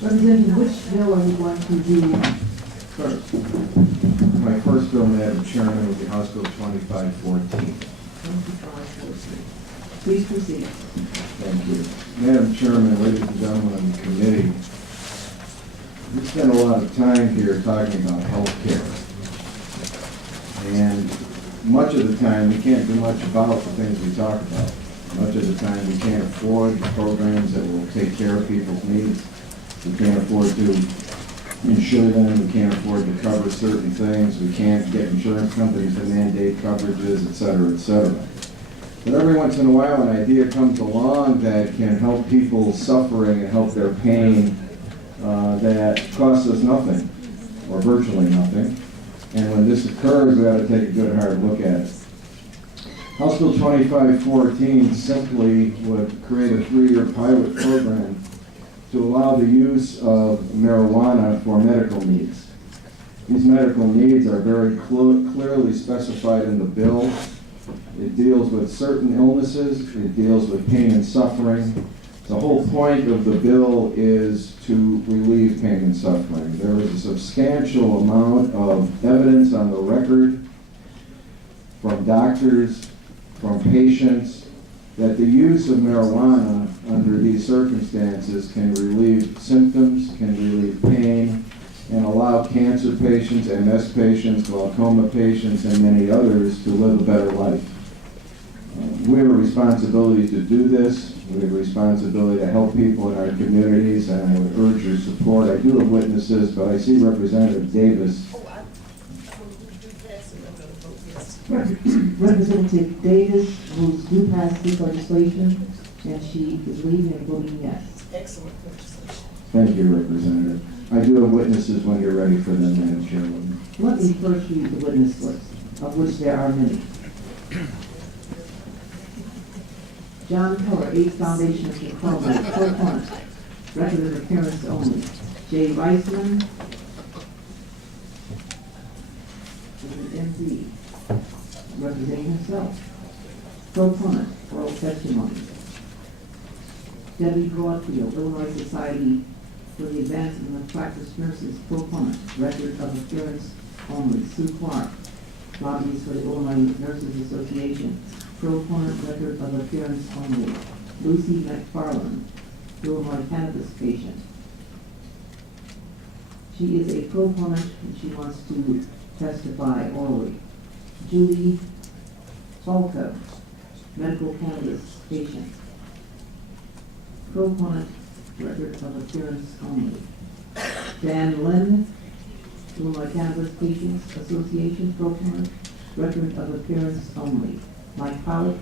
Representative, which bill are you going to do first? My first bill, Madam Chairman, will be House Bill 2514. 2514. Please proceed. Thank you. Madam Chairman, ladies and gentlemen of the committee, we spend a lot of time here talking about health care. And much of the time, we can't do much about the things we talk about. Much of the time, we can't afford the programs that will take care of people's needs. We can't afford to insure them. We can't afford to cover certain things. We can't get insurance companies to mandate coverages, et cetera, et cetera. But every once in a while, an idea comes along that can help people suffering and help their pain that costs us nothing, or virtually nothing. And when this occurs, we ought to take a good hard look at it. House Bill 2514 simply would create a 3-year pilot program to allow the use of marijuana for medical needs. These medical needs are very clearly specified in the bill. It deals with certain illnesses. It deals with pain and suffering. The whole point of the bill is to relieve pain and suffering. There is a substantial amount of evidence on the record from doctors, from patients, that the use of marijuana under these circumstances can relieve symptoms, can relieve pain, and allow cancer patients, MS patients, glaucoma patients, and many others to live a better life. We have a responsibility to do this. We have a responsibility to help people in our communities, and I would urge your support. I do have witnesses, but I see Representative Davis. Representative Davis moves to pass this legislation, and she is leaving and voting yes. Excellent legislation. Thank you, Representative. I do have witnesses when you're ready for them, Madam Chairwoman. Let me first read the witness list, of which there are many. John Keller, 8th Foundation of Chicago, proponent, record of appearance only. Jay Reisman, is an MD, representing himself. Proponent, oral testimony. Debbie Broadfield, Illinois Society for the Advancement of Practice Nurses, proponent, record of appearance only. Sue Clark, lobbyist for the Illinois Nurses Association, proponent, record of appearance only. Lucy McFarland, Illinois Cannabis patient. She is a proponent and she wants to testify orally. Julie Falco, medical cannabis patient. Proponent, record of appearance only. Dan Lynn, Illinois Cannabis Patients Association, proponent, record of appearance only. Mike Pollock,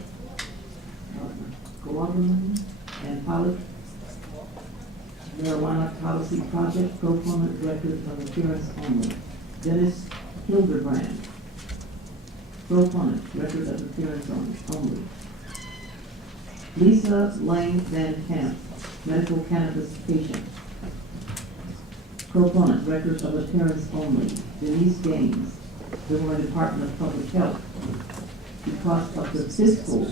Goaberman and Pollock, Marijuana Policy Project, proponent, record of appearance only. Dennis Hildebrand, proponent, record of appearance only. Lisa Lang Van Camp, medical cannabis patient. Proponent, record of appearance only. Denise Gaines, Illinois Department of Public Health. Because of the fiscal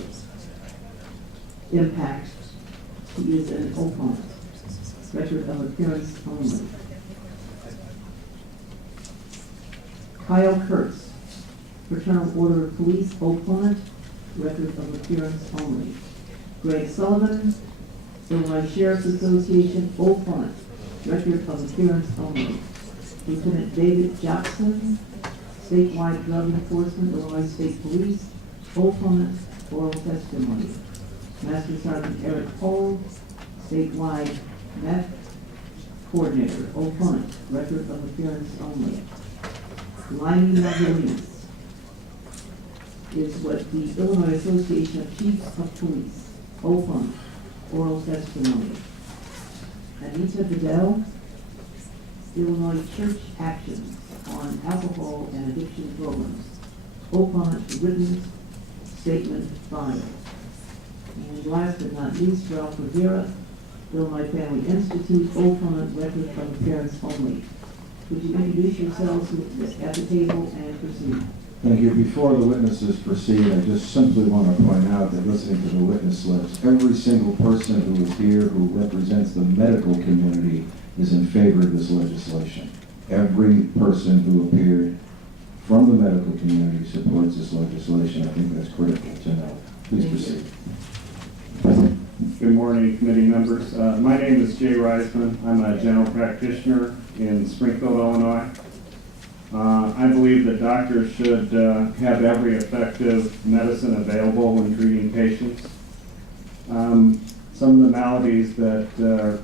impact, he is an opponent. Record of appearance only. Kyle Kurtz, Fraternal Order of Police, opponent. Record of appearance only. Greg Sullivan, Illinois Sheriff's Association, opponent. Record of appearance only. Lieutenant David Jackson, statewide drug enforcement, Illinois State Police, opponent, oral testimony. Master Sergeant Eric Hall, statewide meth coordinator, opponent, record of appearance only. Limey Margulies is what the Illinois Association of Chiefs of Police, opponent, oral testimony. Anita Bedell, Illinois Church Actions on Alcohol and Addiction Programs, opponent, written statement filed. And last but not least, Ralph Rivera, Illinois Family Institute, opponent, record of appearance only. Would you introduce yourselves at the table and proceed? Thank you. Before the witnesses proceed, I just simply want to point out that listening to the witness list, every single person who is here who represents the medical community is in favor of this legislation. Every person who appeared from the medical community supports this legislation. I think that's critical to know. Please proceed. Good morning, committee members. My name is Jay Reisman. I'm a general practitioner in Springfield, Illinois. I believe that doctors should have every effective medicine available when treating patients. Some of the maladies that are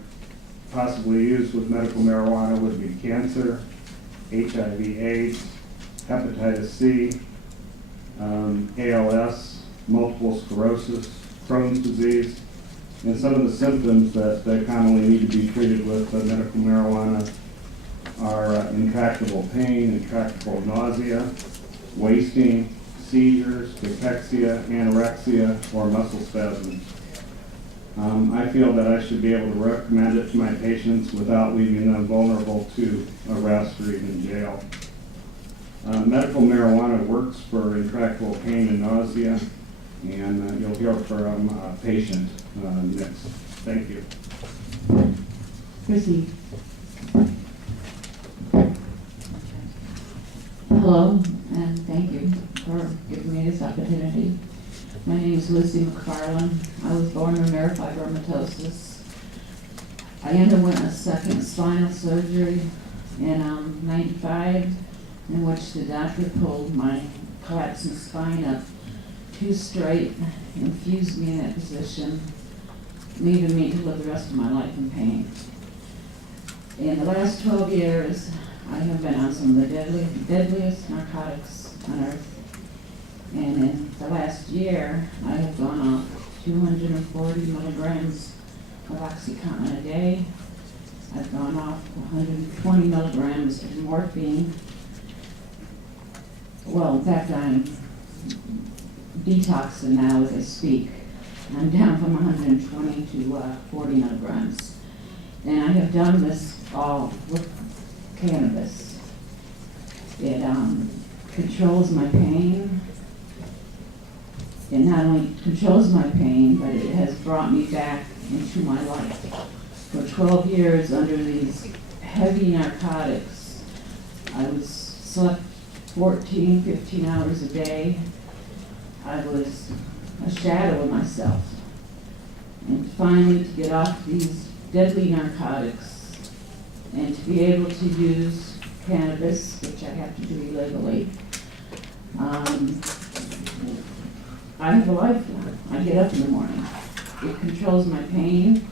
possibly used with medical marijuana would be cancer, HIV/AIDS, hepatitis C, ALS, multiple sclerosis, Crohn's disease, and some of the symptoms that commonly need to be treated with medical marijuana are intractable pain, intractable nausea, wasting, seizures, cachexia, anorexia, or muscle spasms. I feel that I should be able to recommend it to my patients without leaving them vulnerable to arrest or even jail. Medical marijuana works for intractable pain and nausea, and you'll hear from a patient next. Thank you. Proceed. Hello, and thank you for giving me this opportunity. My name is Lucy McFarland. I was born with neurofibromatosis. I underwent a second spinal surgery in '95, in which the doctor pulled my collapsing spine up too straight and fused me in that position, leaving me to live the rest of my life in pain. In the last 12 years, I have been on some of the deadliest narcotics on earth. And in the last year, I have gone off 240 milligrams of OxyContin a day. I've gone off 120 milligrams of morphine. Well, in fact, I'm detoxing now as I speak. I'm down from 120 to 40 milligrams. And I have done this all with cannabis. It controls my pain. It not only controls my pain, but it has brought me back into my life. For 12 years under these heavy narcotics, I slept 14, 15 hours a day. I was a shadow of myself. And finally, to get off these deadly narcotics and to be able to use cannabis, which I have to do illegally, I have a life now. I get up in the morning. It controls my pain.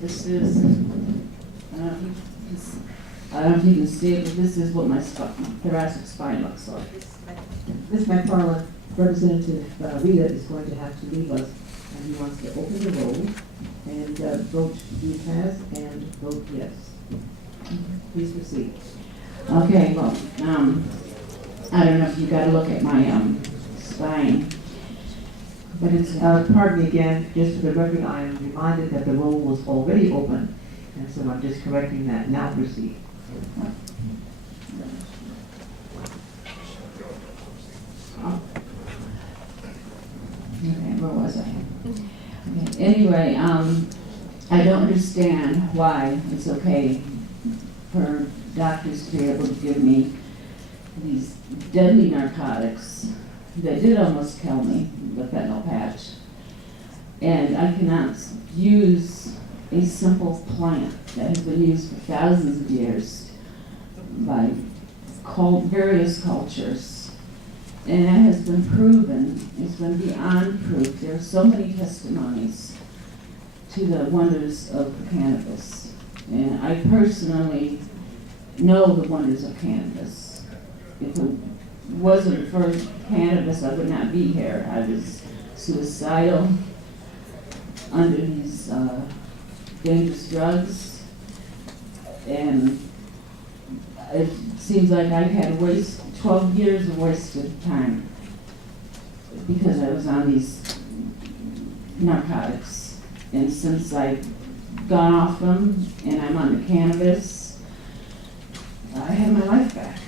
This is, I don't know if you can see it, but this is what my thoracic spine looks like. Ms. McFarland, Representative Rita is going to have to leave us, and he wants to open the roll and vote yes and vote yes. Please proceed. Okay, well, I don't know if you got a look at my spine, but it's Pardon me again, just for the record, I am reminded that the roll was already open, and so I'm just correcting that. Now proceed. Okay, where was I? Okay. Anyway, I don't understand why it's okay for doctors to be able to give me these deadly narcotics that did almost kill me, the fentanyl patch, and I cannot use a simple plant that has been used for thousands of years by various cultures. And that has been proven, it's been beyond proof. There are so many testimonies to the wonders of cannabis. And I personally know the wonders of cannabis. If it wasn't for cannabis, I would not be here. I was suicidal under these dangerous drugs. And it seems like I've had 12 years of wasted time because I was on these narcotics. And since I've gone off them and I'm on the cannabis, I have my life back.